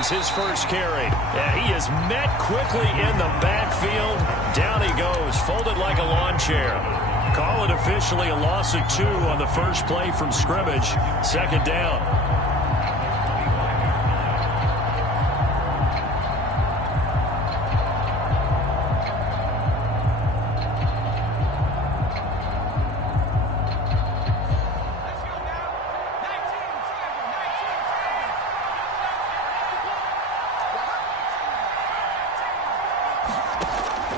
wins his first carry. And he is met quickly in the backfield. Down he goes, folded like a lawn chair. Call it officially a loss of 2 on the first play from scrimmage. Second down.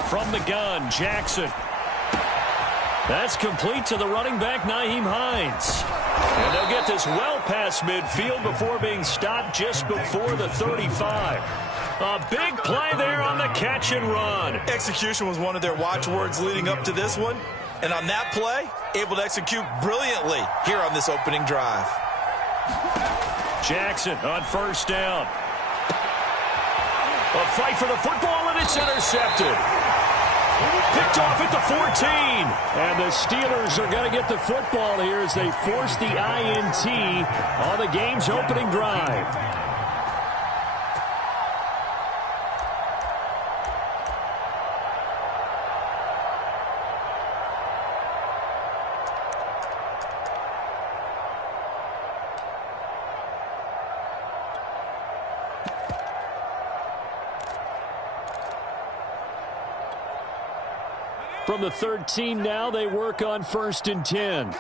From the gun, Jackson. That's complete to the running back, Nyheim Hines. And they'll get this well past midfield before being stopped just before the 35. A big play there on the catch and run. Execution was one of their watchwords leading up to this one. And on that play, able to execute brilliantly here on this opening drive. Jackson on first down. A fight for the football, and it's intercepted. Picked off at the 14. And the Steelers are going to get the football here as they force the INT on the game's opening drive. From the 13 now, they work on 1st and 10.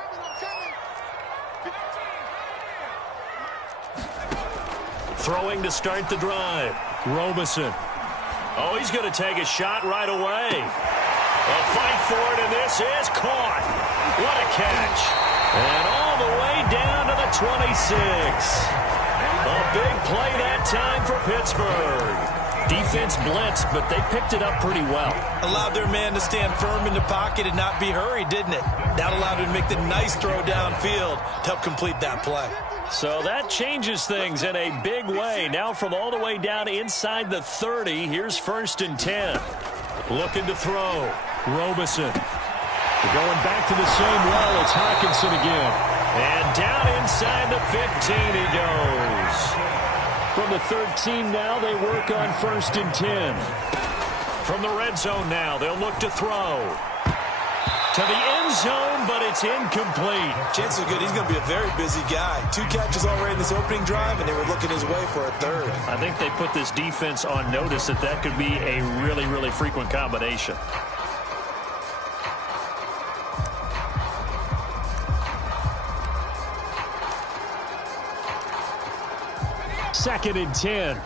Throwing to start the drive. Robeson. Oh, he's going to take a shot right away. A fight for it, and this is caught. What a catch. And all the way down to the 26. A big play that time for Pittsburgh. Defense blitzed, but they picked it up pretty well. Allowed their man to stand firm in the pocket and not be hurried, didn't it? That allowed him to make the nice throw downfield to help complete that play. So that changes things in a big way. Now from all the way down inside the 30, here's 1st and 10. Looking to throw. Robeson. Going back to the same well. It's Hockenson again. And down inside the 15 he goes. From the 13 now, they work on 1st and 10. From the red zone now, they'll look to throw. To the end zone, but it's incomplete. Chances are good he's going to be a very busy guy. 2 catches already in this opening drive, and they were looking his way for a 3rd. I think they put this defense on notice that could be a really, really frequent combination. Second and 10.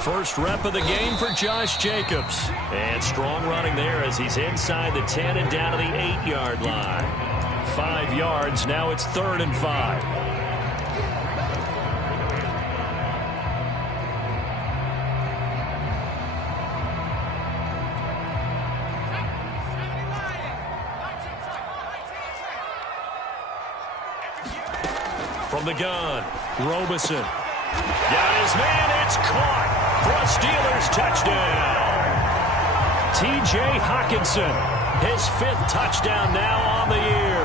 First rep of the game for Josh Jacobs. And strong running there as he's inside the 10 and down to the 8-yard line. 5 yards, now it's 3rd and 5. From the gun, Robeson. Got his man, it's caught for a Steelers touchdown. T.J. Hockenson, his 5th touchdown now on the year.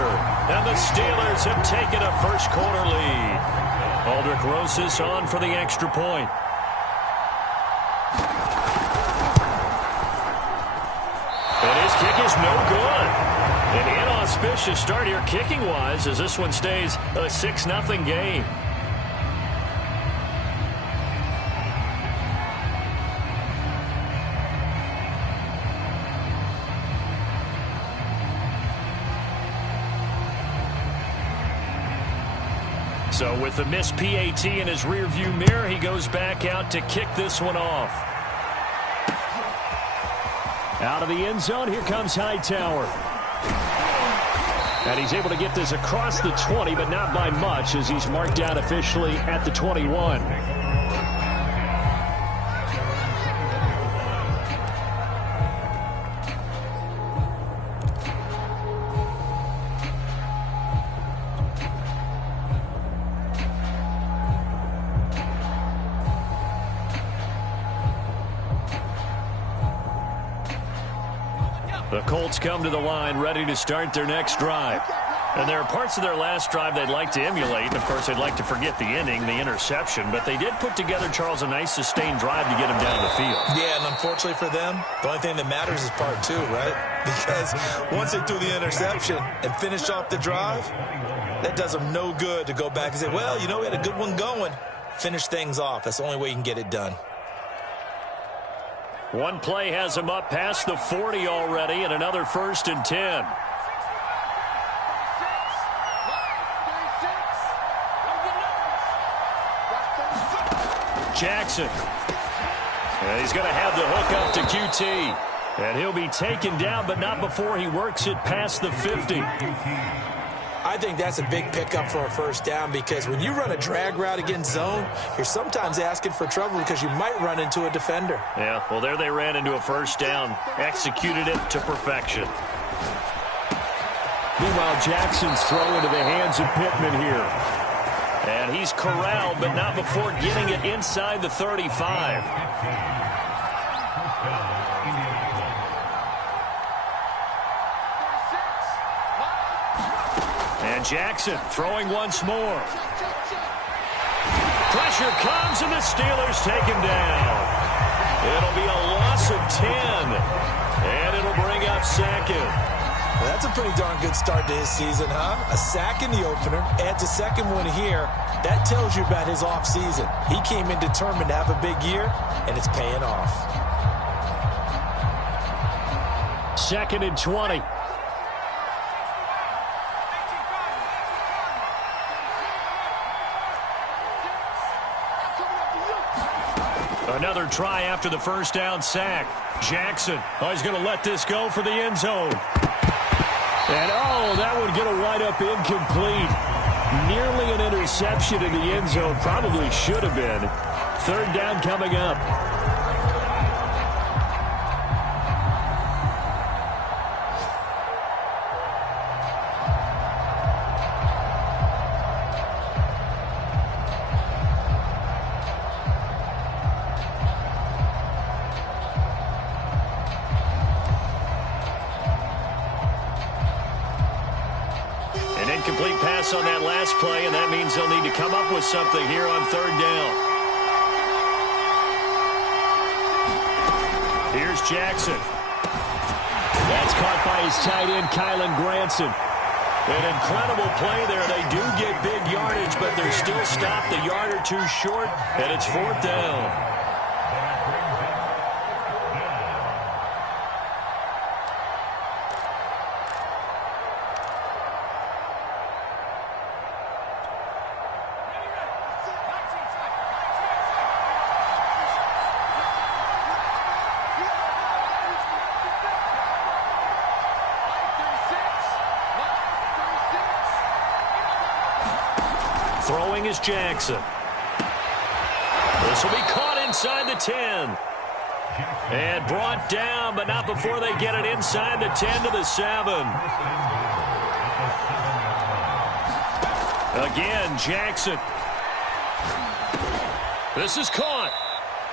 And the Steelers have taken a first-quarter lead. Aldrich Rosas on for the extra point. And his kick is no good. An inauspicious start here kicking-wise as this one stays a 6-0 game. So with the missed PAT in his rearview mirror, he goes back out to kick this one off. Out of the end zone, here comes Hightower. And he's able to get this across the 20, but not by much as he's marked out officially at the 21. The Colts come to the line ready to start their next drive. And there are parts of their last drive they'd like to emulate. And, of course, they'd like to forget the inning, the interception. But they did put together, Charles, a nice sustained drive to get him down the field. Yeah, and unfortunately for them, the only thing that matters is part two, right? Because once they threw the interception and finished off the drive, that does them no good to go back and say, well, you know, we had a good one going. Finish things off. That's the only way you can get it done. One play has him up past the 40 already, and another 1st and 10. Jackson. And he's going to have the hook up to QT. And he'll be taken down, but not before he works it past the 50. I think that's a big pickup for a first down, because when you run a drag route against zone, you're sometimes asking for trouble because you might run into a defender. Yeah, well, there they ran into a first down. Executed it to perfection. Meanwhile, Jackson's throw into the hands of Pittman here. And he's corralled, but not before getting it inside the 35. And Jackson throwing once more. Pressure comes, and the Steelers take him down. It'll be a loss of 10. And it'll bring up 2nd. Well, that's a pretty darn good start to his season, huh? A sack in the opener, adds a second one here. That tells you about his offseason. He came in determined to have a big year, and it's paying off. 2nd and 20. Another try after the first down sack. Jackson, he's going to let this go for the end zone. And, that would get a wind up incomplete. Nearly an interception in the end zone. Probably should have been. 3rd down coming up. Incomplete pass on that last play, and that means they'll need to come up with something here on 3rd down. Here's Jackson. That's caught by his tight end, Kylan Granson. An incredible play there. They do get big yardage, but they're still stopped a yard or two short, and it's 4th down. Throwing is Jackson. This will be caught inside the 10. And brought down, but not before they get it inside the 10 to the 7. Again, Jackson. This is caught.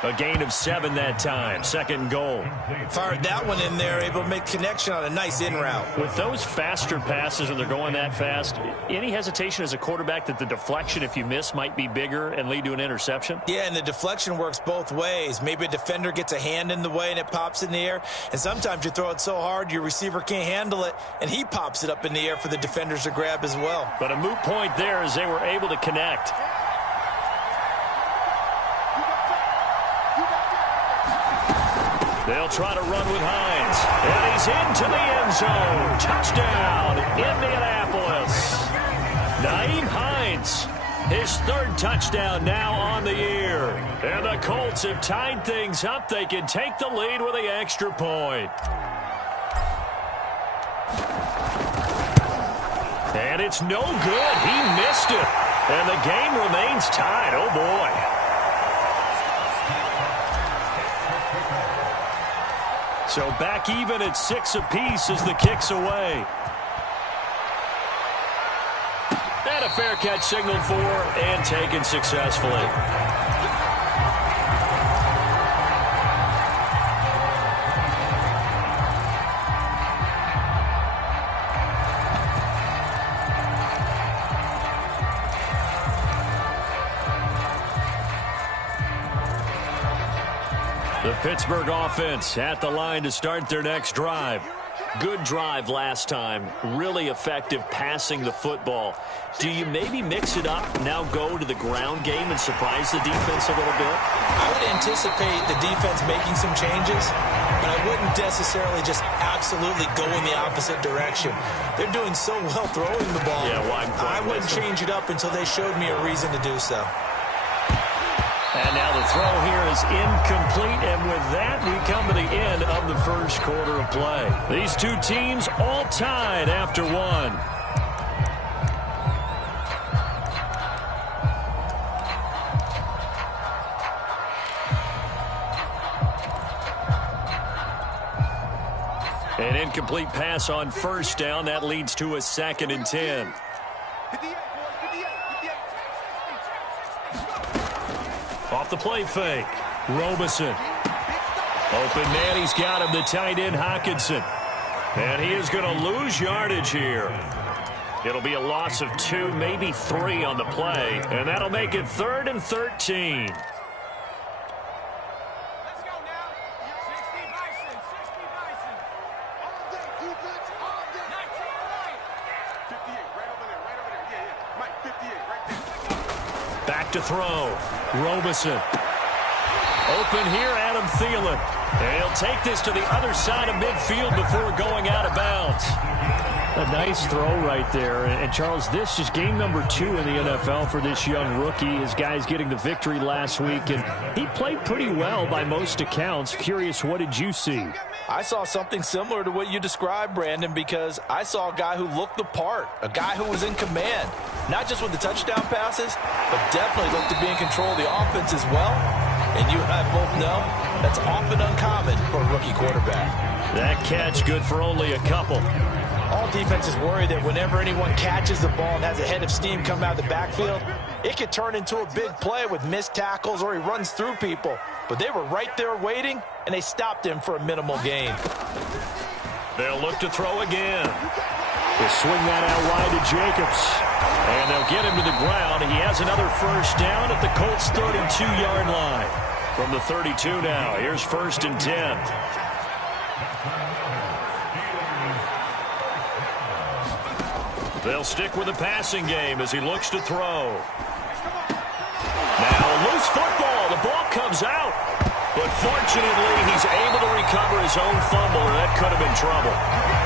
A gain of 7 that time. 2nd goal. Fired that one in there, able to make connection on a nice in route. With those faster passes, and they're going that fast, any hesitation as a quarterback that the deflection, if you miss, might be bigger and lead to an interception? Yeah, and the deflection works both ways. Maybe a defender gets a hand in the way and it pops in the air. And sometimes you throw it so hard your receiver can't handle it, and he pops it up in the air for the defenders to grab as well. But a moot point there as they were able to connect. They'll try to run with Hines. And he's into the end zone. Touchdown, Indianapolis. Nyheim Hines, his 3rd touchdown now on the year. And the Colts have tied things up. They can take the lead with the extra point. And it's no good. He missed it. And the game remains tied. Oh, boy. So back even at 6 apiece as the kick's away. And a fair catch signaled for and taken successfully. The Pittsburgh offense at the line to start their next drive. Good drive last time. Really effective passing the football. Do you maybe mix it up, now go to the ground game and surprise the defense a little bit? I would anticipate the defense making some changes, but I wouldn't necessarily just absolutely go in the opposite direction. They're doing so well throwing the ball. Yeah, I wouldn't change it up until they showed me a reason to do so. And now the throw here is incomplete, and with that, we come to the end of the first quarter of play. These two teams all tied after one. An incomplete pass on first down. That leads to a 2nd and 10. Off the play fake. Robeson. Open man, he's got him, the tight end, Hockenson. And he is going to lose yardage here. It'll be a loss of 2, maybe 3 on the play. And that'll make it 3rd and 13. Back to throw. Robeson. Open here, Adam Thielen. And he'll take this to the other side of midfield before going out of bounds. A nice throw right there. And Charles, this is game number 2 in the NFL for this young rookie. His guys getting the victory last week, and he played pretty well by most accounts. Curious, what did you see? I saw something similar to what you described, Brandon, because I saw a guy who looked the part, a guy who was in command, not just with the touchdown passes, but definitely looked to be in control of the offense as well. And you and I both know that's often uncommon for a rookie quarterback. That catch good for only a couple. All defenses worry that whenever anyone catches the ball and has a head of steam come out of the backfield, it could turn into a big play with missed tackles or he runs through people. But they were right there waiting, and they stopped him for a minimal gain. They'll look to throw again. They'll swing that out wide to Jacobs. And they'll get him to the ground. He has another first down at the Colts' 32-yard line. From the 32 now, here's 1st and 10. They'll stick with the passing game as he looks to throw. Now, loose football. The ball comes out. But fortunately, he's able to recover his own fumble, or that could have been trouble.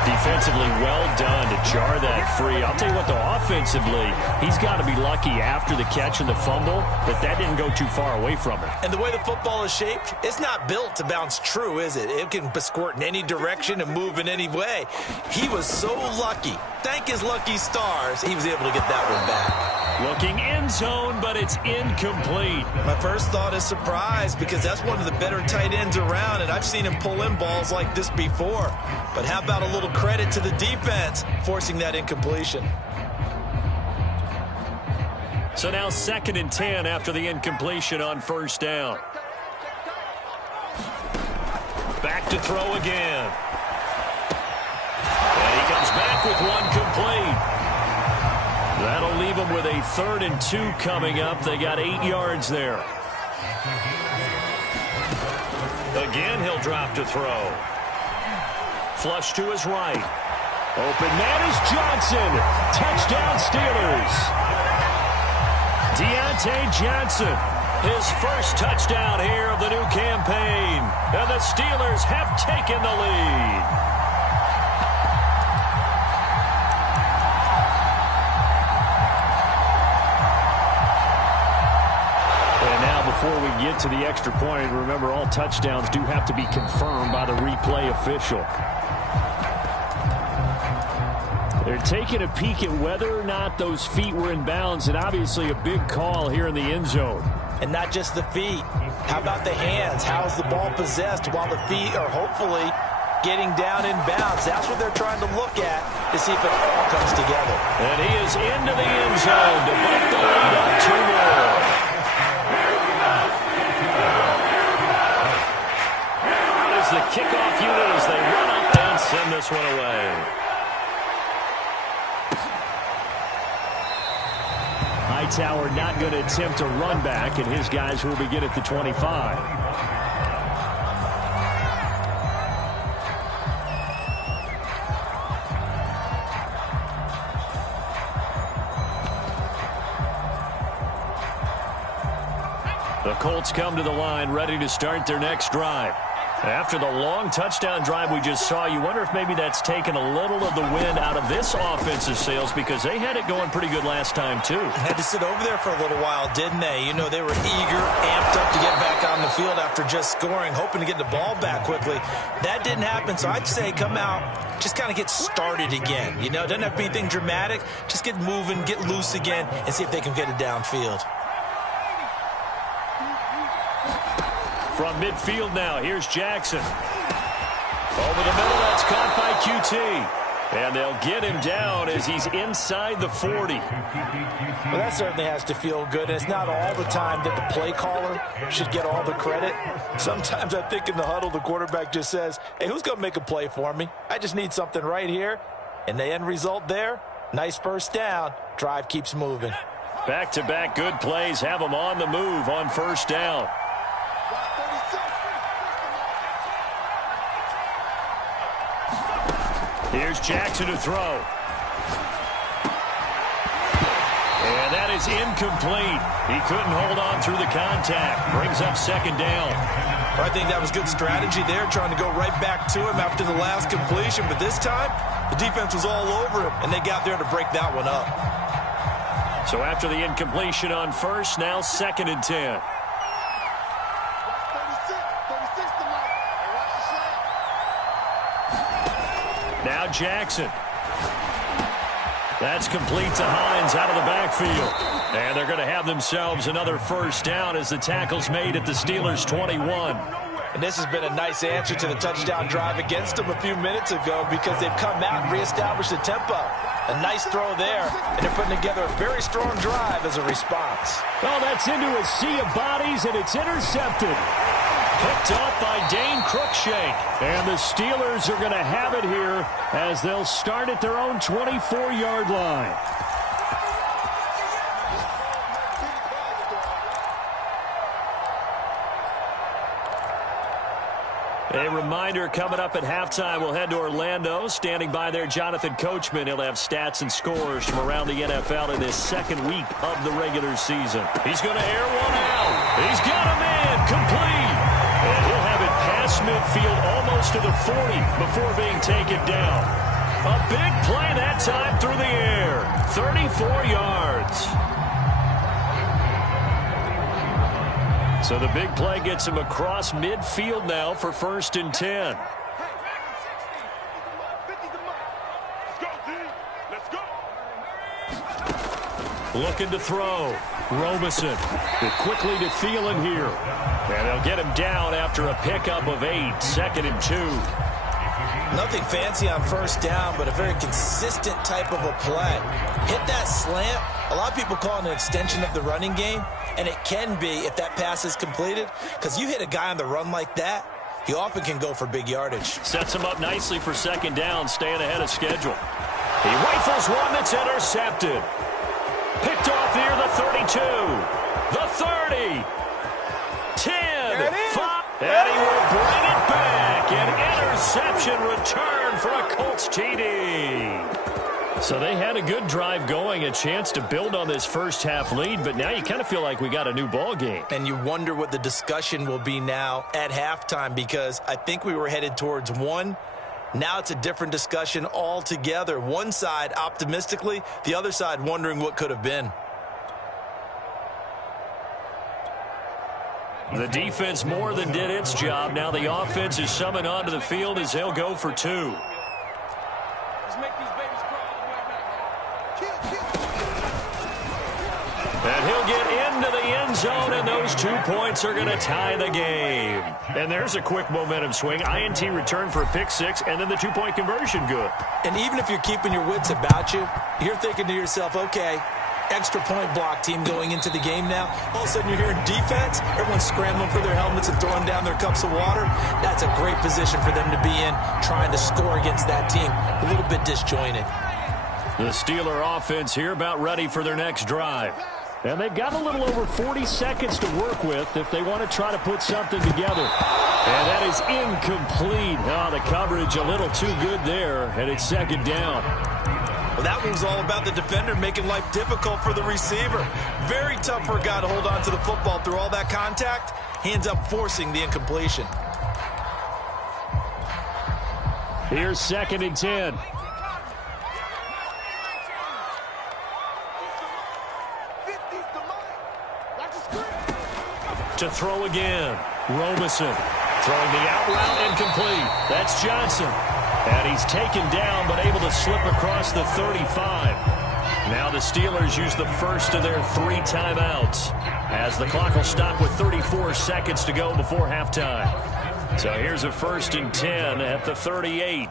Defensively, well done to jar that free. I'll tell you what, though, offensively, he's got to be lucky after the catch and the fumble that didn't go too far away from him. And the way the football is shaped, it's not built to bounce true, is it? It can squirt in any direction and move in any way. He was so lucky. Thank his lucky stars, he was able to get that one back. Looking end zone, but it's incomplete. My first thought is surprise, because that's one of the better tight ends around, and I've seen him pull in balls like this before. But how about a little credit to the defense forcing that incompletion? So now 2nd and 10 after the incompletion on first down. Back to throw again. And he comes back with one complete. That'll leave him with a 3rd and 2 coming up. They got 8 yards there. Again, he'll drop to throw. Flush to his right. Open man is Johnson. Touchdown Steelers. Deontay Johnson. His first touchdown here of the new campaign. And the Steelers have taken the lead. Before we get to the extra point, remember all touchdowns do have to be confirmed by the replay official. They're taking a peek at whether or not those feet were in bounds, and obviously a big call here in the end zone. And not just the feet. How about the hands? How's the ball possessed while the feet are hopefully getting down in bounds? That's what they're trying to look at to see if it all comes together. And he is into the end zone to bump the lead up 2 more. The kickoff unit as they run up and send this one away. Hightower not going to attempt a run back, and his guys will begin at the 25. The Colts come to the line, ready to start their next drive. After the long touchdown drive we just saw, you wonder if maybe that's taken a little of the wind out of this offensive sails, because they had it going pretty good last time, too. Had to sit over there for a little while, didn't they? You know, they were eager, amped up to get back on the field after just scoring, hoping to get the ball back quickly. That didn't happen, so I'd say come out, just kind of get started again. You know, it doesn't have to be anything dramatic. Just get moving, get loose again, and see if they can get it downfield. From midfield now, here's Jackson. Over the middle, that's caught by QT. And they'll get him down as he's inside the 40. Well, that certainly has to feel good. And it's not all the time that the play caller should get all the credit. Sometimes I think in the huddle, the quarterback just says, hey, who's going to make a play for me? I just need something right here. And the end result there, nice first down. Drive keeps moving. Back-to-back good plays have them on the move on first down. Here's Jackson to throw. And that is incomplete. He couldn't hold on through the contact. Brings up second down. I think that was good strategy there, trying to go right back to him after the last completion. But this time, the defense was all over him, and they got there to break that one up. So after the incompletion on first, now 2nd and 10. Now Jackson. That's complete to Hines out of the backfield. And they're going to have themselves another first down as the tackle's made at the Steelers' 21. And this has been a nice answer to the touchdown drive against them a few minutes ago, because they've come out and reestablished the tempo. A nice throw there, and they're putting together a very strong drive as a response. Well, that's into a sea of bodies, and it's intercepted. Picked off by Dane Cruikshank. And the Steelers are going to have it here as they'll start at their own 24-yard line. A reminder, coming up at halftime, we'll head to Orlando. Standing by there, Jonathan Coachman. He'll have stats and scores from around the NFL in his second week of the regular season. He's going to air one out. He's got him in. Complete. And he'll have it past midfield almost to the 40 before being taken down. A big play that time through the air. 34 yards. So the big play gets him across midfield now for 1st and 10. Looking to throw. Robeson. Quickly to Thielen here. And they'll get him down after a pickup of 8. 2nd and 2. Nothing fancy on first down, but a very consistent type of a play. Hit that slant. A lot of people call it an extension of the running game, and it can be if that pass is completed, because you hit a guy on the run like that, he often can go for big yardage. Sets him up nicely for 2nd down, staying ahead of schedule. He rifles one that's intercepted. Picked off near the 32, the 30, 10, 5, and he will bring it back. An interception return for a Colts TD. So they had a good drive going, a chance to build on this first half lead, but now you kind of feel like we got a new ball game. And you wonder what the discussion will be now at halftime, because I think we were headed towards one. Now it's a different discussion altogether. One side optimistically, the other side wondering what could have been. The defense more than did its job. Now the offense is summoned onto the field as they'll go for 2. And he'll get into the end zone, and those 2 points are going to tie the game. And there's a quick momentum swing. INT return for a pick 6, and then the 2-point conversion good. And even if you're keeping your wits about you, you're thinking to yourself, okay, extra point block team going into the game now. All of a sudden you're hearing defense. Everyone's scrambling for their helmets and throwing down their cups of water. That's a great position for them to be in, trying to score against that team. A little bit disjointed. The Steeler offense here about ready for their next drive. And they've got a little over 40 seconds to work with if they want to try to put something together. And that is incomplete. Oh, the coverage a little too good there, and it's 2nd down. Well, that one was all about the defender making life difficult for the receiver. Very tough for a guy to hold on to the football through all that contact. He ends up forcing the incompletion. Here's 2nd and 10. To throw again. Robeson throwing the out route incomplete. That's Johnson. And he's taken down but able to slip across the 35. Now the Steelers use the first of their 3 timeouts as the clock will stop with 34 seconds to go before halftime. So here's a 1st and 10 at the 38.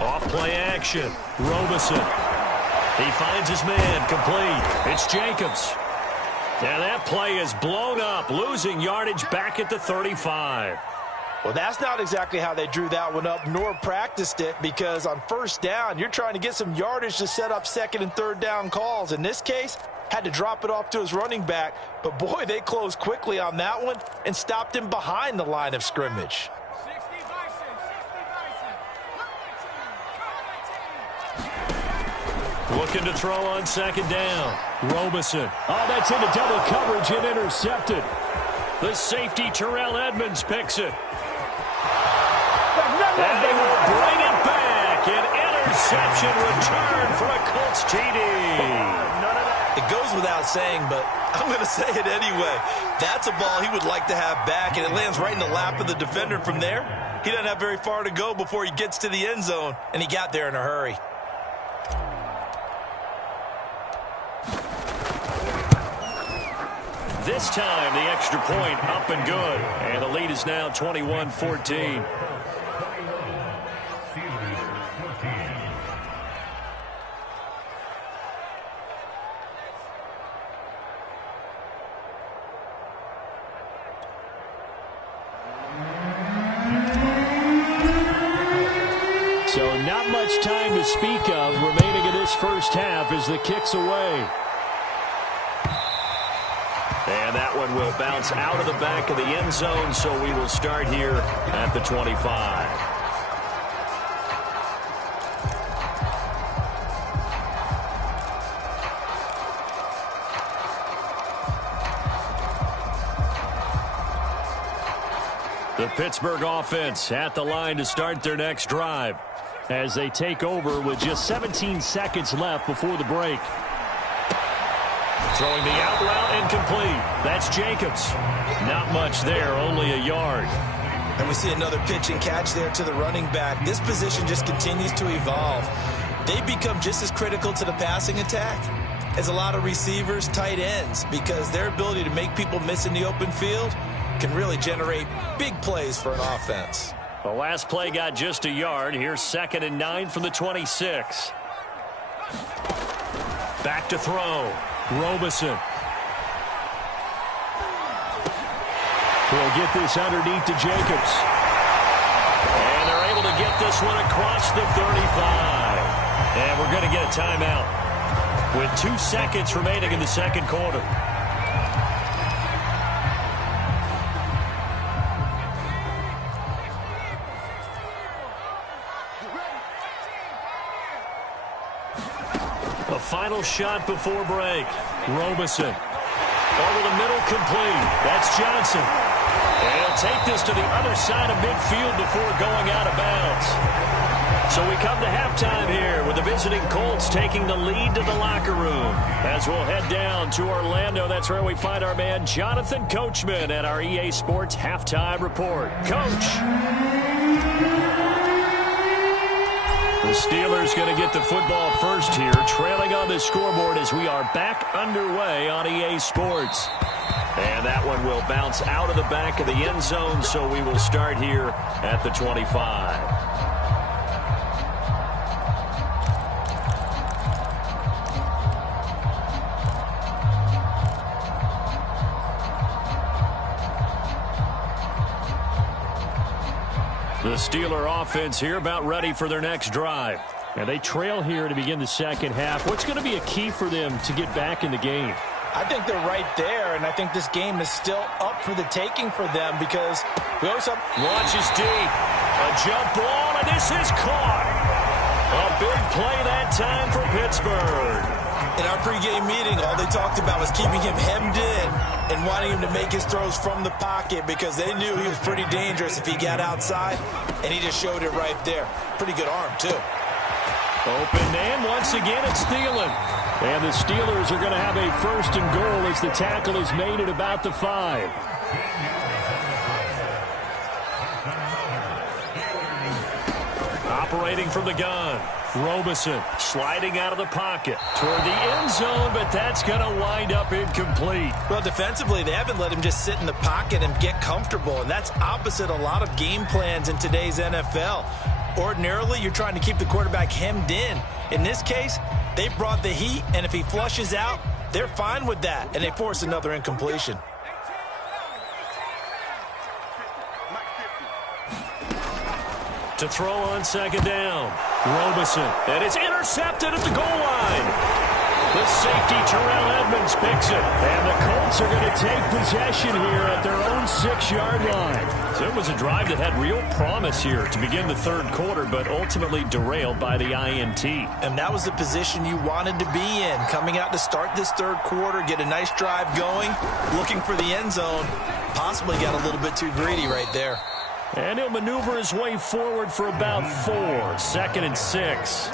Off play action. Robeson. He finds his man complete. It's Jacobs. And that play is blown up, losing yardage back at the 35. Well, that's not exactly how they drew that one up, nor practiced it, because on 1st down, you're trying to get some yardage to set up 2nd and 3rd down calls. In this case, had to drop it off to his running back, but boy, they closed quickly on that one and stopped him behind the line of scrimmage. Looking to throw on 2nd down. Robeson. Oh, that's into double coverage and intercepted. The safety, Terrell Edmonds, picks it. And they will bring it back. An interception return for a Colts TD. It goes without saying, but I'm going to say it anyway. That's a ball he would like to have back, and it lands right in the lap of the defender from there. He doesn't have very far to go before he gets to the end zone, and he got there in a hurry. This time, the extra point up and good. And the lead is now 21-14. So not much time to speak of remaining in this first half as the kick's away. And that one will bounce out of the back of the end zone, so we will start here at the 25. The Pittsburgh offense at the line to start their next drive as they take over with just 17 seconds left before the break. Throwing the out route incomplete. That's Jacobs. Not much there, only a yard. And we see another pitch and catch there to the running back. This position just continues to evolve. They become just as critical to the passing attack as a lot of receivers, tight ends, because their ability to make people miss in the open field can really generate big plays for an offense. The last play got just a yard. Here's 2nd and 9 from the 26. Back to throw. Robeson. We'll get this underneath to Jacobs. And they're able to get this one across the 35. And we're going to get a timeout with 2 seconds remaining in the second quarter. A final shot before break. Robeson. Over the middle, complete. That's Johnson. And he'll take this to the other side of midfield before going out of bounds. So we come to halftime here with the visiting Colts taking the lead to the locker room. As we'll head down to Orlando, that's where we find our man Jonathan Coachman at our EA Sports Halftime Report. Coach. The Steelers going to get the football first here, trailing on the scoreboard as we are back underway on EA Sports. And that one will bounce out of the back of the end zone, so we will start here at the 25. The Steeler offense here about ready for their next drive. And they trail here to begin the second half. What's going to be a key for them to get back in the game? I think they're right there, and I think this game is still up for the taking for them because we always have... Launches deep. A jump ball, and this is caught. A big play that time for Pittsburgh. In our pregame meeting, all they talked about was keeping him hemmed in and wanting him to make his throws from the pocket because they knew he was pretty dangerous if he got outside, and he just showed it right there. Pretty good arm, too. Open man, once again it's Thielen. And the Steelers are going to have a first and goal as the tackle is made at about the 5. Operating from the gun. Robeson sliding out of the pocket toward the end zone, but that's going to wind up incomplete. Well, defensively, they haven't let him just sit in the pocket and get comfortable, and that's opposite a lot of game plans in today's NFL. Ordinarily, you're trying to keep the quarterback hemmed in. In this case, they brought the heat, and if he flushes out, they're fine with that, and they force another incompletion. To throw on second down. Robeson. And it's intercepted at the goal line. The safety, Terrell Edmonds, picks it. And the Colts are going to take possession here at their own 6-yard line. So it was a drive that had real promise here to begin the third quarter, but ultimately derailed by the INT. And that was the position you wanted to be in. Coming out to start this third quarter, get a nice drive going, looking for the end zone. Possibly got a little bit too greedy right there. And he'll maneuver his way forward for about 4. 2nd and 6.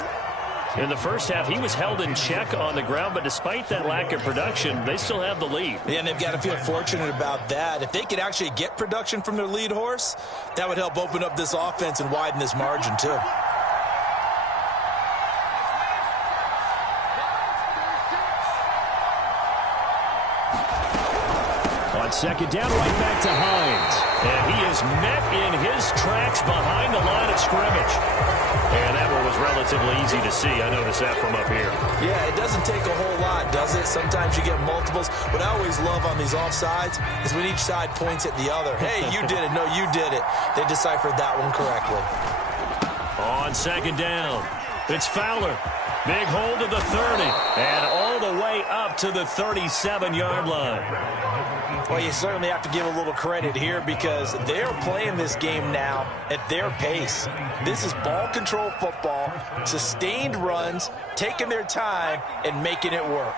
In the first half, he was held in check on the ground, but despite that lack of production, they still have the lead. Yeah, and they've got to feel fortunate about that. If they could actually get production from their lead horse, that would help open up this offense and widen this margin, too. On second down, right back to Hines. And he is met in his tracks behind the line of scrimmage. And that one was relatively easy to see. I noticed that from up here. Yeah, it doesn't take a whole lot, does it? Sometimes you get multiples. What I always love on these offsides is when each side points at the other. Hey, you did it. No, you did it. They deciphered that one correctly. On second down, it's Fowler. Big hold to the 30. And all the way up to the 37-yard line. Well, you certainly have to give a little credit here because they're playing this game now at their pace. This is ball control football, sustained runs, taking their time, and making it work.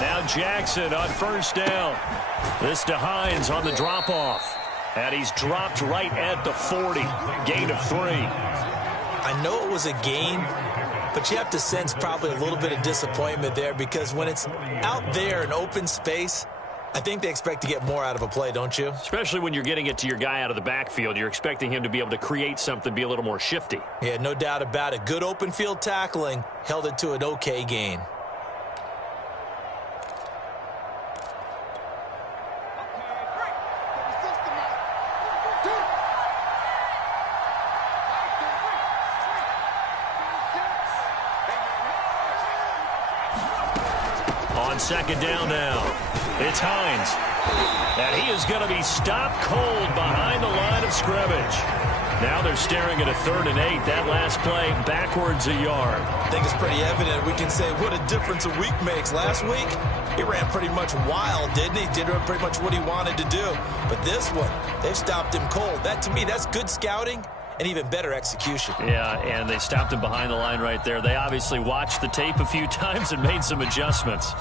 Now Jackson on first down. This to Hines on the drop-off. And he's dropped right at the 40. Gain of 3. I know it was a gain, but you have to sense probably a little bit of disappointment there because when it's out there in open space, I think they expect to get more out of a play, don't you? Especially when you're getting it to your guy out of the backfield. You're expecting him to be able to create something, be a little more shifty. Yeah, no doubt about it. Good open field tackling held it to an okay gain. On second down now, it's Hines. And he is going to be stopped cold behind the line of scrimmage. Now they're staring at a 3rd and 8. That last play backwards a yard. I think it's pretty evident. We can say what a difference a week makes. Last week, he ran pretty much wild, didn't he? Did pretty much what he wanted to do. But this one, they've stopped him cold. That, to me, that's good scouting and even better execution. Yeah, and they stopped him behind the line right there. They obviously watched the tape a few times and made some adjustments.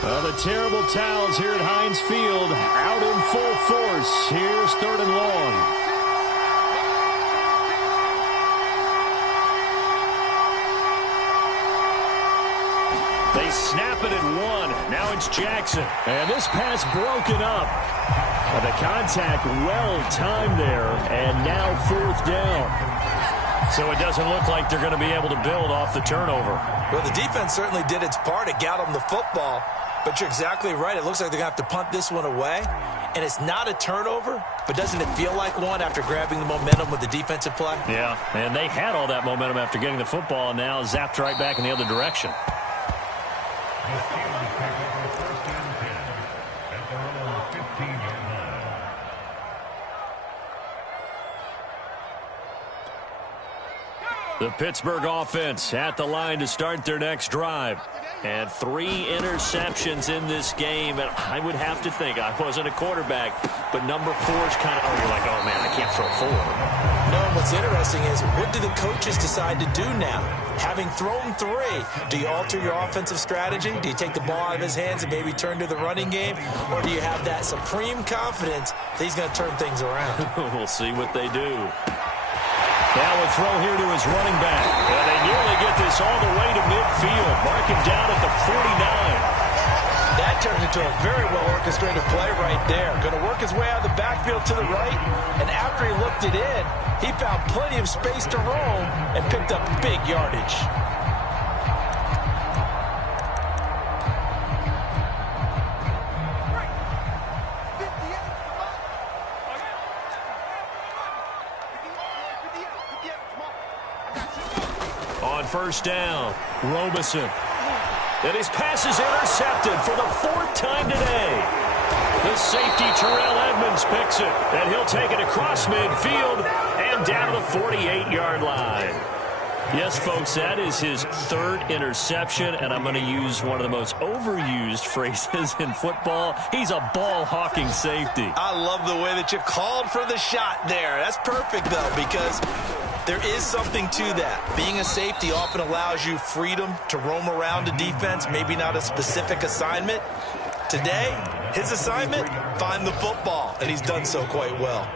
Well, the terrible towels here at Heinz Field out in full force. Here's 3rd and long. They snap it at 1. Now it's Jackson. And this pass broken up. The contact well-timed there, and now 4th down. So it doesn't look like they're going to be able to build off the turnover. Well, the defense certainly did its part. It got them the football, but you're exactly right. It looks like they're going to have to punt this one away, and it's not a turnover, but doesn't it feel like one after grabbing the momentum with the defensive play? Yeah, and they had all that momentum after getting the football, and now zapped right back in the other direction. The Pittsburgh offense at the line to start their next drive. And 3 interceptions in this game. And I would have to think, I wasn't a quarterback, but number 4 is kind of, you're like, oh, man, I can't throw 4. No, what's interesting is, what do the coaches decide to do now? Having thrown 3, do you alter your offensive strategy? Do you take the ball out of his hands and maybe turn to the running game? Or do you have that supreme confidence that he's going to turn things around? We'll see what they do. Now a throw here to his running back. And they nearly get this all the way to midfield. Mark him down at the 49. That turned into a very well-orchestrated play right there. Going to work his way out of the backfield to the right. And after he looked it in, he found plenty of space to roam and picked up big yardage. On first down, Robeson. And his pass is intercepted for the 4th time today. The safety, Terrell Edmonds, picks it. And he'll take it across midfield and down to the 48-yard line. Yes, folks, that is his 3rd interception, and I'm going to use one of the most overused phrases in football. He's a ball-hawking safety. I love the way that you called for the shot there. That's perfect, though, because there is something to that. Being a safety often allows you freedom to roam around a defense, maybe not a specific assignment. Today, his assignment, find the football, and he's done so quite well.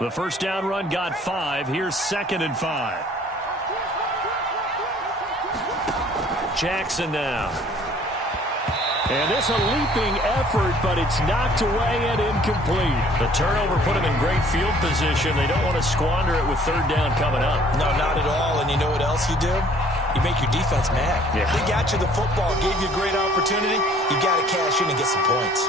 The first down run got 5. Here's 2nd and 5. Jackson now. And it's a leaping effort, but it's knocked away and incomplete. The turnover put him in great field position. They don't want to squander it with 3rd down coming up. No, not at all. And you know what else you do? You make your defense mad. Yeah. They got you the football, gave you a great opportunity. You got to cash in and get some points.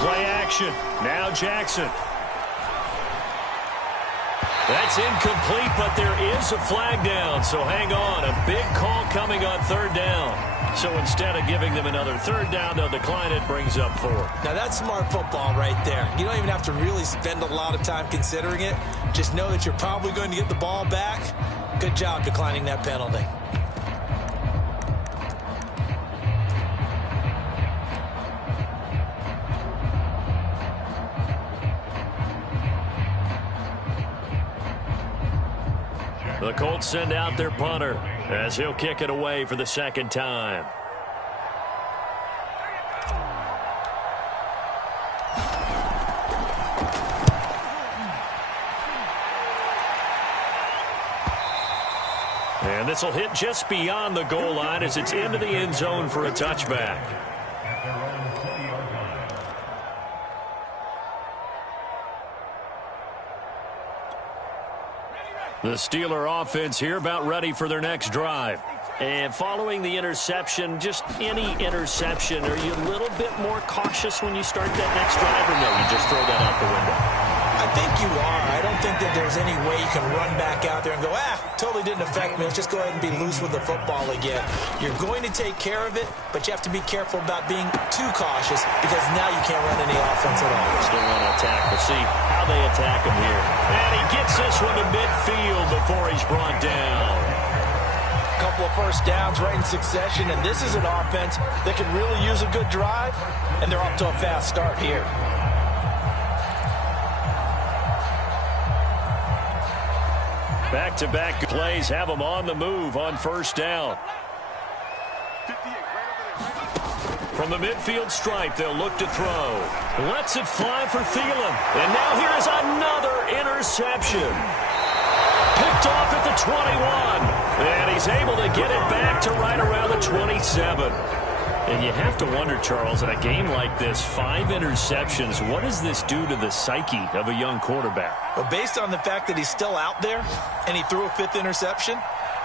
Play action. Now Jackson. That's incomplete, but there is a flag down, so hang on. A big call coming on 3rd down. So instead of giving them another 3rd down, they'll decline it, brings up 4. Now that's smart football right there. You don't even have to really spend a lot of time considering it. Just know that you're probably going to get the ball back. Good job declining that penalty. The Colts send out their punter as he'll kick it away for the 2nd time. And this will hit just beyond the goal line as it's into the end zone for a touchback. The Steeler offense here about ready for their next drive. And following the interception, just any interception, are you a little bit more cautious when you start that next drive, or no, you just throw that out the window? I think you are. I don't think that there's any way you can run back out there and go, totally didn't affect me. Let's just go ahead and be loose with the football again. You're going to take care of it, but you have to be careful about being too cautious because now you can't run any offense at all. Still want to attack. We'll see how they attack him here. And he gets this one to midfield before he's brought down. Couple of first downs right in succession, and this is an offense that can really use a good drive, and they're off to a fast start here. Back-to-back plays have them on the move on first down. From the midfield stripe, they'll look to throw. Lets it fly for Thielen. And now here is another interception. Picked off at the 21. And he's able to get it back to right around the 27. And you have to wonder, Charles, in a game like this, 5 interceptions, what does this do to the psyche of a young quarterback? Well, based on the fact that he's still out there and he threw a 5th interception,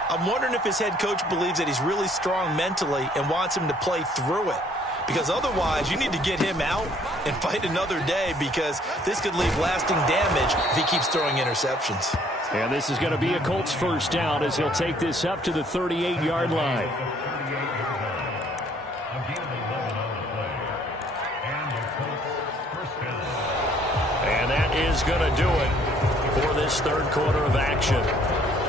I'm wondering if his head coach believes that he's really strong mentally and wants him to play through it. Because otherwise, you need to get him out and fight another day because this could leave lasting damage if he keeps throwing interceptions. And this is going to be a Colts first down as he'll take this up to the 38-yard line. is going to do it for this third quarter of action.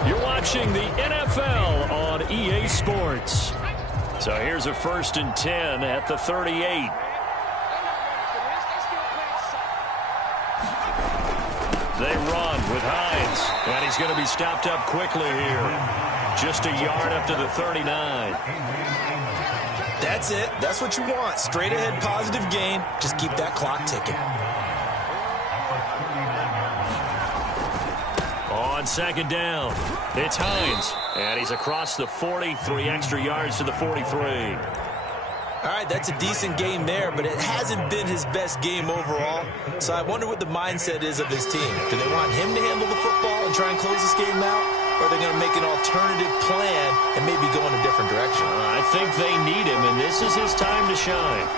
You're watching the NFL on EA Sports. So here's a 1st and 10 at the 38. They run with Hines, and he's going to be stopped up quickly here. Just a yard up to the 39. That's it. That's what you want. Straight ahead positive gain. Just keep that clock ticking. On 2nd down, it's Hines, and he's across the 40, 3 extra yards to the 43. All right, that's a decent game there, but it hasn't been his best game overall. So I wonder what the mindset is of his team. Do they want him to handle the football and try and close this game out? Or are they going to make an alternative plan and maybe go in a different direction? I think they need him, and this is his time to shine.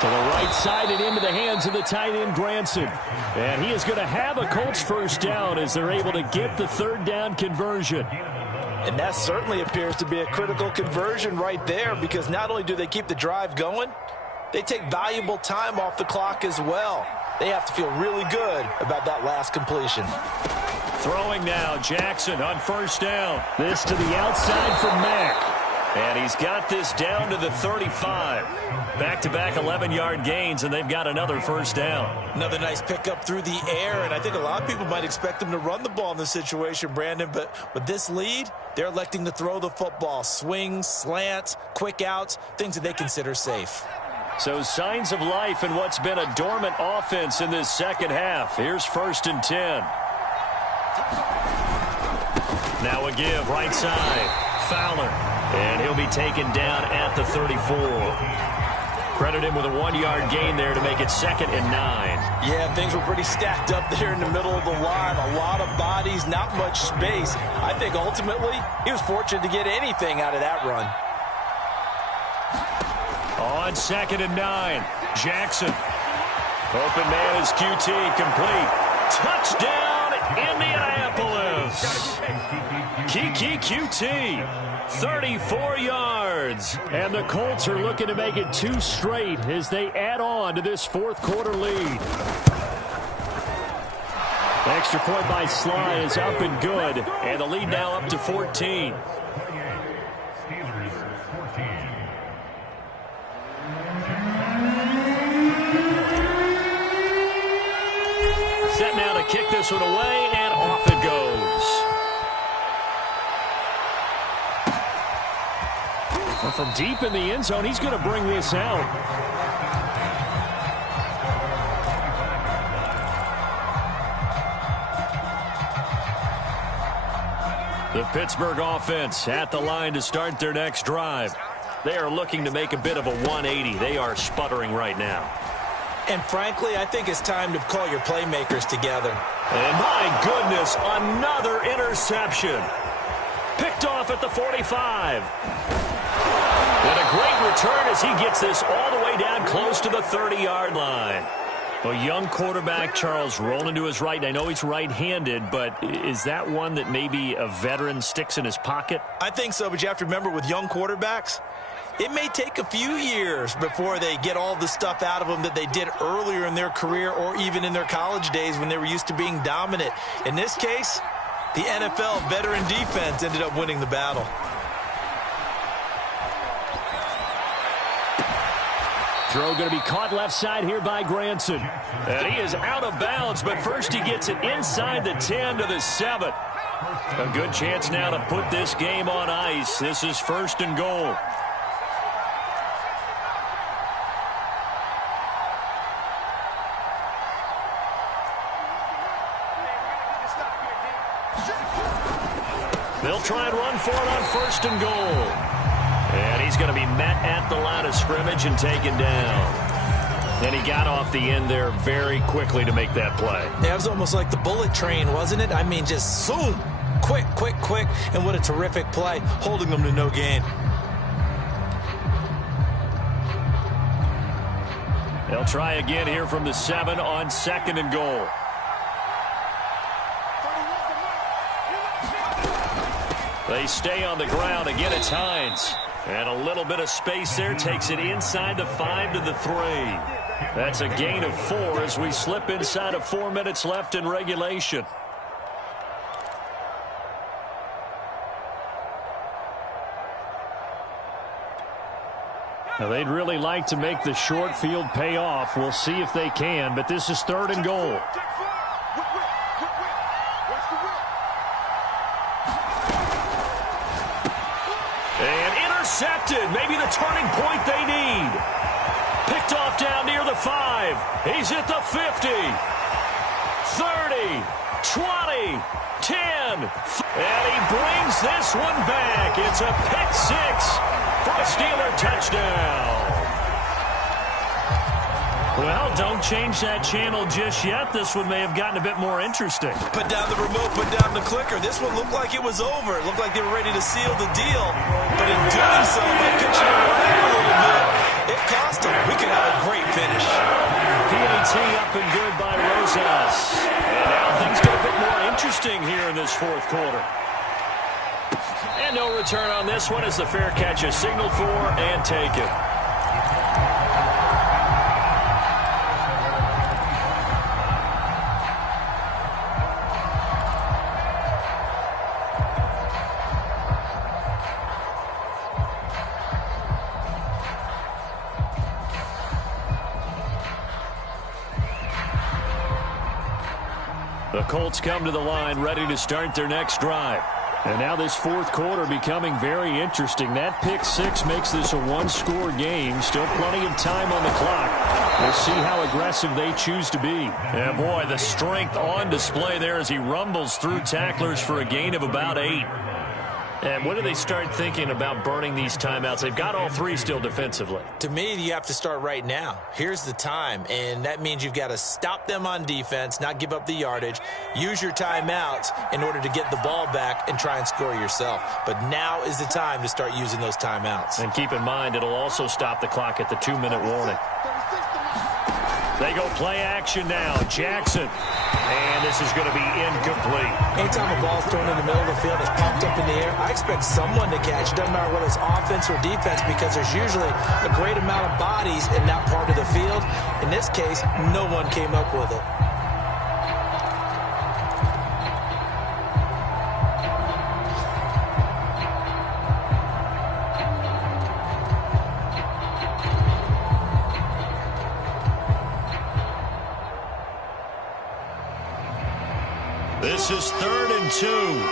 To the right side and into the hands of the tight end, Granson. And he is going to have a Colts first down as they're able to get the 3rd down conversion. And that certainly appears to be a critical conversion right there, because not only do they keep the drive going, they take valuable time off the clock as well. They have to feel really good about that last completion. Throwing now, Jackson on 1st down. This to the outside for Mack. And he's got this down to the 35. Back-to-back 11-yard gains, and they've got another 1st down. Another nice pickup through the air, and I think a lot of people might expect them to run the ball in this situation, Brandon, but with this lead, they're electing to throw the football. Swings, slants, quick outs, things that they consider safe. So signs of life in what's been a dormant offense in this second half. Here's 1st and 10. Now a give, right side. Fowler. And he'll be taken down at the 34. Credit him with a 1-yard gain there to make it 2nd and 9. Yeah, things were pretty stacked up there in the middle of the line. A lot of bodies, not much space. I think ultimately he was fortunate to get anything out of that run. On 2nd and 9, Jackson. Open man is QT, complete. Touchdown, Indianapolis. Kiki QT. 34 yards. And the Colts are looking to make it 2 straight as they add on to this 4th quarter lead. Extra point by Sly is up and good. And the lead now up to 14. Set now to kick this one away, and off it goes. Well, from deep in the end zone, he's going to bring this out. The Pittsburgh offense at the line to start their next drive. They are looking to make a bit of a 180. They are sputtering right now. And frankly, I think it's time to call your playmakers together. And my goodness, another interception. Picked off at the 45. And a great return as he gets this all the way down close to the 30-yard line. A young quarterback, Charles, rolling to his right. And I know he's right-handed, but is that one that maybe a veteran sticks in his pocket? I think so, but you have to remember with young quarterbacks, it may take a few years before they get all the stuff out of them that they did earlier in their career or even in their college days when they were used to being dominant. In this case, the NFL veteran defense ended up winning the battle. Throw going to be caught left side here by Granson. And he is out of bounds, but first he gets it inside the 10 to the 7. A good chance now to put this game on ice. This is 1st and goal. They'll try and run for it on 1st and goal. And he's going to be met at the line of scrimmage and taken down. And he got off the end there very quickly to make that play. Yeah, it was almost like the bullet train, wasn't it? I mean, just zoom. Quick, quick, quick. And what a terrific play, holding them to no gain. They'll try again here from the 7 on 2nd and goal. They stay on the ground. Again, it's Hines. And a little bit of space there takes it inside the 5 to the 3. That's a gain of 4 as we slip inside of 4 minutes left in regulation. Now, they'd really like to make the short field pay off. We'll see if they can, but this is 3rd and goal. And intercepted. Maybe the turning point they need. Picked off down near the 5. He's at the 50. 30. 20. 10. And he brings this one back. It's a pick 6 for a Steeler touchdown. Well, don't change that channel just yet. This one may have gotten a bit more interesting. Put down the remote, put down the clicker. This one looked like it was over. It looked like they were ready to seal the deal. But in doing so, by pitching it around a little bit, it cost them. We could have a great finish. PAT up and good by Rosas. And now things get a bit more interesting here in this 4th quarter. And no return on this one as the fair catch is signaled for and taken. The Colts come to the line ready to start their next drive. And now this 4th quarter becoming very interesting. That pick 6 makes this a 1-score game. Still plenty of time on the clock. We'll see how aggressive they choose to be. And boy, the strength on display there as he rumbles through tacklers for a gain of about 8. And when do they start thinking about burning these timeouts? They've got all 3 still defensively. To me, you have to start right now. Here's the time, and that means you've got to stop them on defense, not give up the yardage, use your timeouts in order to get the ball back and try and score yourself. But now is the time to start using those timeouts. And keep in mind, it'll also stop the clock at the 2-minute warning. They go play action now. Jackson. And this is going to be incomplete. Anytime a ball's thrown in the middle of the field, it's popped up in the air, I expect someone to catch. It doesn't matter whether it's offense or defense because there's usually a great amount of bodies in that part of the field. In this case, no one came up with it. This is 3rd and 2.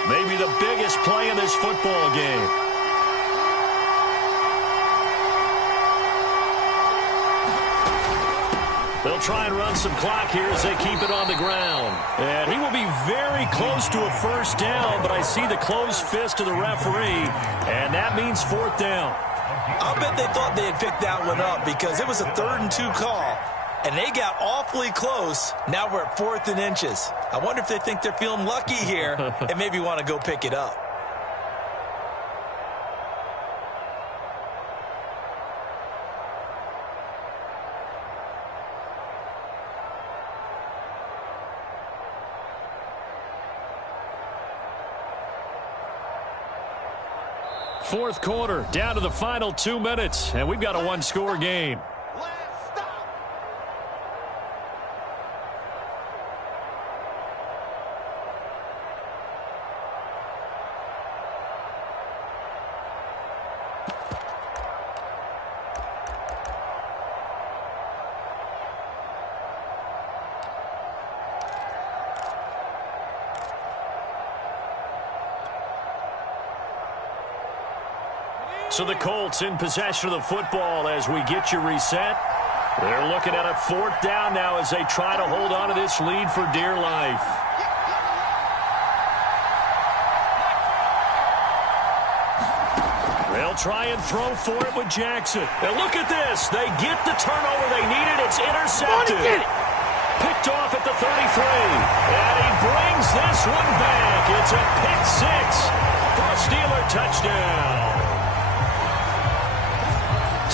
Maybe the biggest play in this football game. They'll try and run some clock here as they keep it on the ground. And he will be very close to a 1st down, but I see the closed fist of the referee, and that means 4th down. I'll bet they thought they had picked that one up because it was a 3rd and 2 call. And they got awfully close. Now we're at 4th and inches. I wonder if they think they're feeling lucky here and maybe want to go pick it up. Fourth quarter, down to the final 2 minutes, and we've got a 1-score game. So the Colts in possession of the football as we get you reset. They're looking at a 4th down now as they try to hold on to this lead for dear life. They'll try and throw for it with Jackson. Now look at this. They get the turnover they needed. It's intercepted. Picked off at the 33. And he brings this one back. It's a pick 6 for a Steeler touchdown.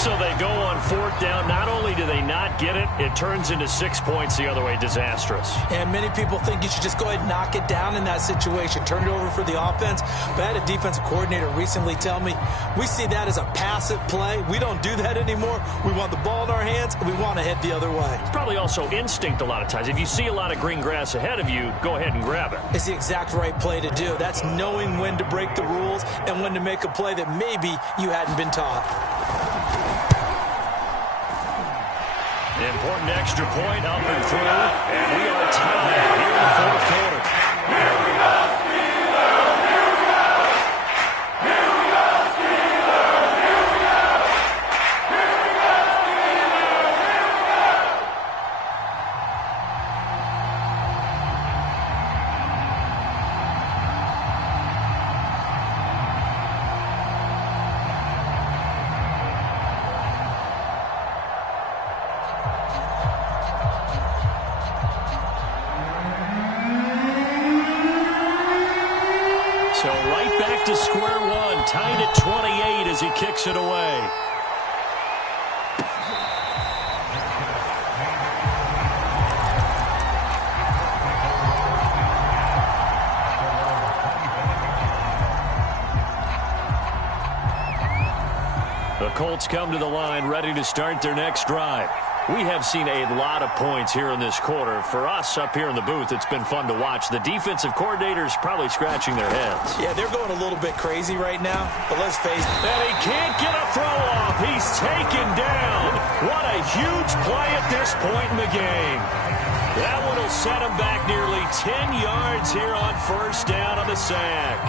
So they go on fourth down. Not only do they not get it, it turns into 6 points the other way. Disastrous. And many people think you should just go ahead and knock it down in that situation. Turn it over for the offense. But I had a defensive coordinator recently tell me, we see that as a passive play. We don't do that anymore. We want the ball in our hands, and we want to head the other way. It's probably also instinct a lot of times. If you see a lot of green grass ahead of you, go ahead and grab it. It's the exact right play to do. That's knowing when to break the rules and when to make a play that maybe you hadn't been taught. Important extra point up and through, and we are tied here in the fourth quarter. So right back to square one, tied at 28 as he kicks it away. The Colts come to the line, ready to start their next drive. We have seen a lot of points here in this quarter. For us up here in the booth, it's been fun to watch. The defensive coordinators probably scratching their heads. Yeah, they're going a little bit crazy right now, but let's face it. And he can't get a throw off. He's taken down. What a huge play at this point in the game. That one will set him back nearly 10 yards here on first down on the sack.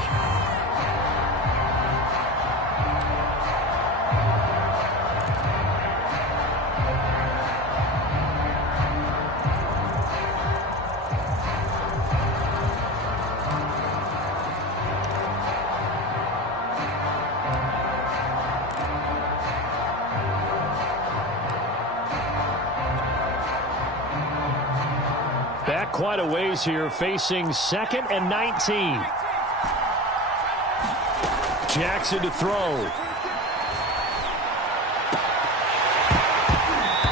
Back quite a ways here, facing 2nd and 19. Jackson to throw.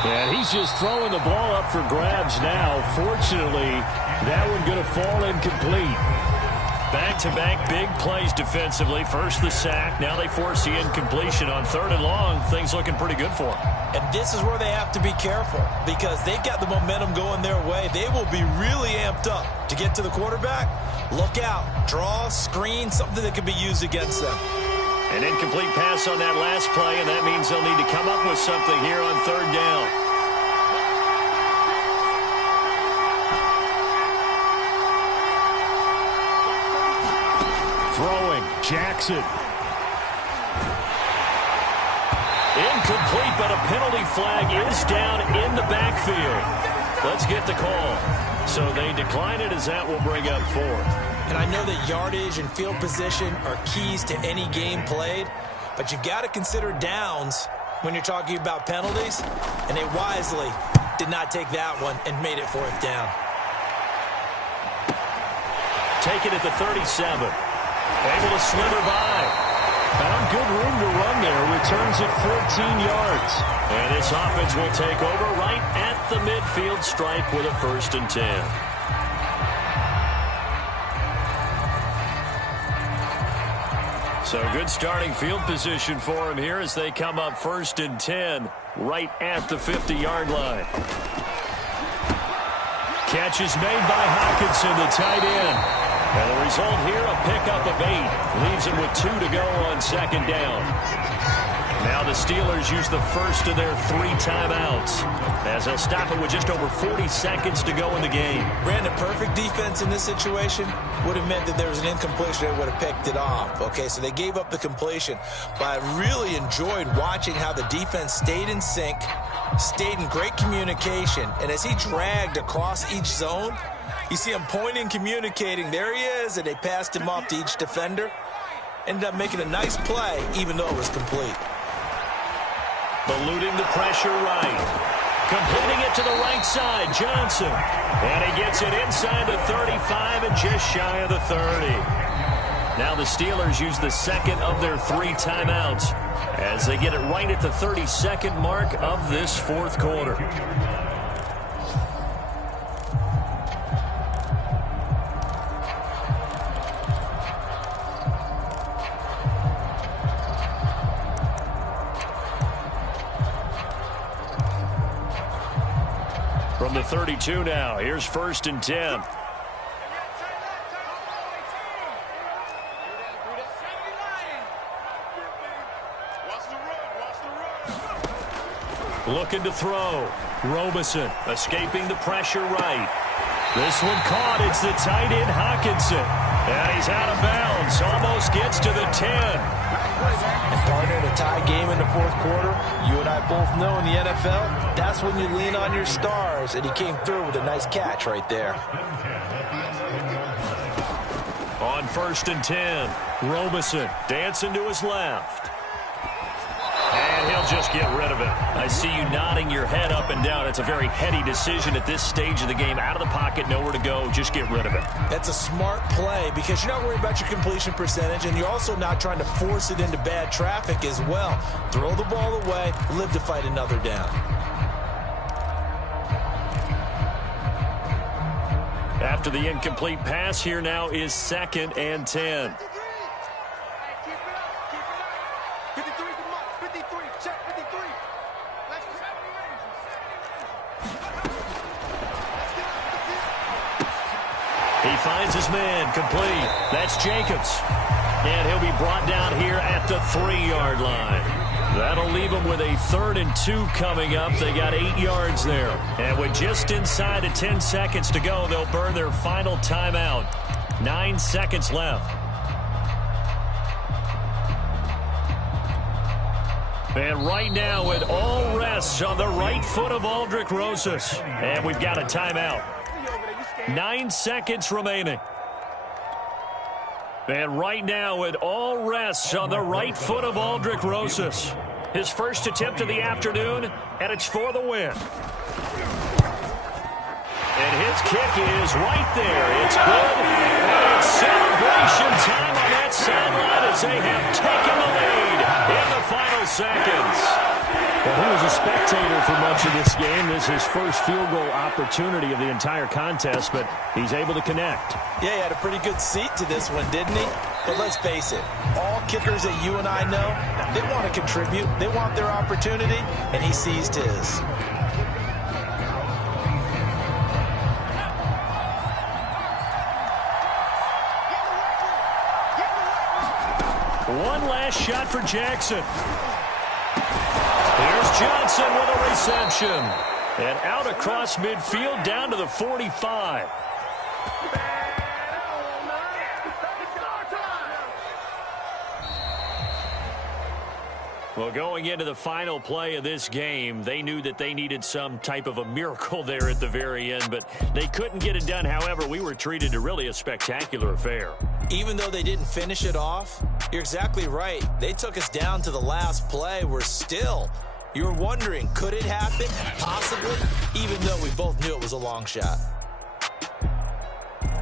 And he's just throwing the ball up for grabs now. Fortunately, that one going to fall incomplete. Back-to-back big plays defensively. First the sack. Now they force the incompletion on 3rd and long. Things looking pretty good for them. And this is where they have to be careful because they've got the momentum going their way. They will be really amped up to get to the quarterback. Look out. Draw, screen, something that can be used against them. An incomplete pass on that last play, and that means they'll need to come up with something here on 3rd down. Throwing, Jackson. Incomplete, but a penalty flag is down in the backfield. Let's get the call. So they decline it as that will bring up 4th. And I know that yardage and field position are keys to any game played, but you've got to consider downs when you're talking about penalties, and they wisely did not take that one and made it 4th down. Take it at the 37. Able to slither by. Found good room to run there. Returns it 14 yards. And this offense will take over right at the midfield stripe with a 1st and 10. So good starting field position for him here as they come up 1st and 10 right at the 50-yard line. Catch is made by Hockenson, the tight end. And the result here, a pickup of 8. Leaves him with 2 to go on 2nd down. Now the Steelers use the first of their 3 timeouts as they'll stop it with just over 40 seconds to go in the game. Brandon, perfect defense in this situation would have meant that there was an incompletion. They would have picked it off. Okay, so they gave up the completion. But I really enjoyed watching how the defense stayed in sync, stayed in great communication. And as he dragged across each zone, you see him pointing, communicating. There he is, and they passed him off to each defender. Ended up making a nice play, even though it was complete. Eluding the pressure right. Completing it to the right side, Johnson. And he gets it inside the 35 and just shy of the 30. Now the Steelers use the second of their 3 timeouts as they get it right at the 32nd mark of this fourth quarter. From the 32 now, here's 1st and 10. Looking to throw. Robeson escaping the pressure right. This one caught. It's the tight end Hawkinson. And he's out of bounds. Almost gets to the 10. And partner, in a tie game in the fourth quarter, you and I both know in the NFL, that's when you lean on your stars. And he came through with a nice catch right there. On 1st and 10, Robeson dancing to his left. And he'll just get rid of it. I see you nodding your head up and down. It's a very heady decision at this stage of the game. Out of the pocket, nowhere to go. Just get rid of it. That's a smart play because you're not worried about your completion percentage, and you're also not trying to force it into bad traffic as well. Throw the ball away, live to fight another down. After the incomplete pass, here now is 2nd and 10. He finds his man, complete. That's Jacobs. And he'll be brought down here at the 3-yard line. That'll leave them with a 3rd and 2 coming up. They got 8 yards there. And with just inside of 10 seconds to go, they'll burn their final timeout. 9 seconds left. And right now it all rests on the right foot of Aldrick Rosas. And we've got a timeout. 9 seconds remaining. And right now it all rests on the right foot of Aldrick Rosas. His first attempt of the afternoon, and it's for the win. And his kick is right there. It's good. And it's celebration time on that sideline as they have taken the lead in the final seconds. Well, he was a spectator for much of this game. This is his first field goal opportunity of the entire contest, but he's able to connect. Yeah, he had a pretty good seat to this one, didn't he? But let's face it, all kickers that you and I know, they want to contribute. They want their opportunity, and he seized his. One last shot for Jackson. Here's Johnson with a reception. And out across midfield down to the 45. Well, going into the final play of this game, they knew that they needed some type of a miracle there at the very end, but they couldn't get it done. However, we were treated to really a spectacular affair. Even though they didn't finish it off, you're exactly right. They took us down to the last play. We're still, you're wondering, could it happen? Possibly, even though we both knew it was a long shot.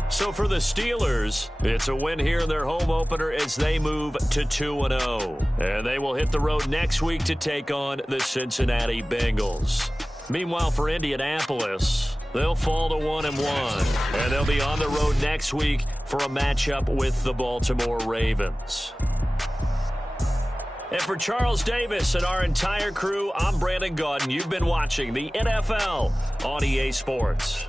So for the Steelers, it's a win here in their home opener as they move to 2-0. And they will hit the road next week to take on the Cincinnati Bengals. Meanwhile, for Indianapolis, they'll fall to 1-1. And they'll be on the road next week for a matchup with the Baltimore Ravens. And for Charles Davis and our entire crew, I'm Brandon Gaudin. You've been watching the NFL on EA Sports.